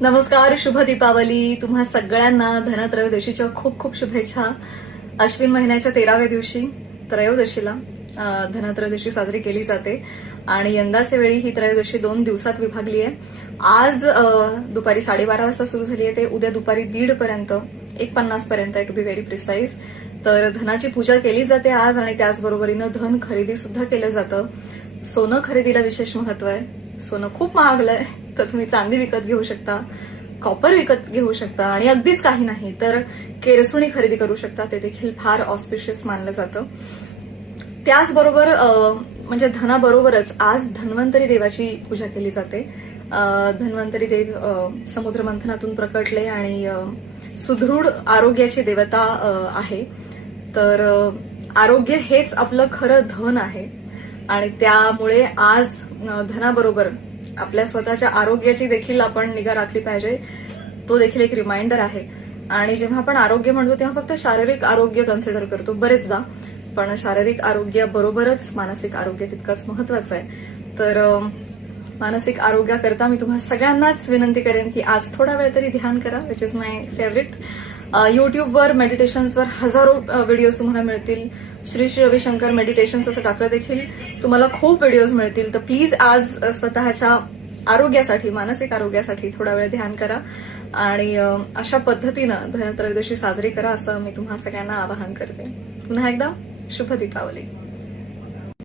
नमस्कार, शुभ दीपावली. तुम्हा सगळ्यांना धनत्रयोदशीच्या खूप खूप शुभेच्छा. अश्विन महिन्याच्या 13व्या दिवशी त्रयोदशीला धनत्रयोदशी साजरी केली जाते आणि यंदाच्या वेळी ही त्रयोदशी 2 दिवसात विभागली आहे. आज दुपारी 12:30 वाजता सुरू झाली आहे ते उद्या दुपारी 1:30 पर्यंत 1:50 पर्यंत टू बी व्हेरी प्रिसाईज. तर धनाची पूजा केली जाते आज आणि त्याचबरोबरीनं धन खरेदी सुद्धा केलं जातं. सोनं खरेदीला विशेष महत्व आहे. सोनं खूप महागलंय तर तुम्ही चांदी विकत घेऊ शकता, कॉपर विकत घेऊ शकता आणि अगदीच काही नाही तर केरसुणी खरेदी करू शकता. ते देखील फार ऑस्पिशियस मानलं जातं. त्याचबरोबर म्हणजे धनाबरोबरच आज धन्वंतरी देवाची पूजा केली जाते. धन्वंतरी देव समुद्र मंथनातून प्रकटले आणि सुदृढ आरोग्याची देवता आहे. तर आरोग्य हेच आपलं खरं धन आहे आणि त्यामुळे आज धनाबरोबर आपल्या स्वतःच्या आरोग्याची देखील आपण निगा राखली पाहिजे. तो देखील एक रिमाइंडर आहे. आणि जेव्हा आपण आरोग्य म्हणतो तेव्हा फक्त शारीरिक आरोग्य कन्सिडर करतो बरेचदा, पण शारीरिक आरोग्याबरोबरच मानसिक आरोग्य तितकंच महत्वाचं आहे. तर मानसिक आरोग्याकरता मी तुम्हा सगळ्यांनाच विनंती करेन की आज थोडा वेळ तरी ध्यान करा, विच इज माय फेवरेट. युट्यूबवर मेडिटेशन्सवर हजारो व्हिडिओज तुम्हाला मिळतील. श्री श्री रविशंकर मेडिटेशन्स असं टाकलं देखील तुम्हाला खूप व्हिडिओज मिळतील. तर प्लीज आज स्वतःच्या आरोग्यासाठी, मानसिक आरोग्यासाठी थोडा वेळ ध्यान करा आणि अशा पद्धतीनं धनत्रयोदशी साजरी करा असं मी तुम्हा सगळ्यांना आवाहन करते. पुन्हा एकदा शुभ दीपावली.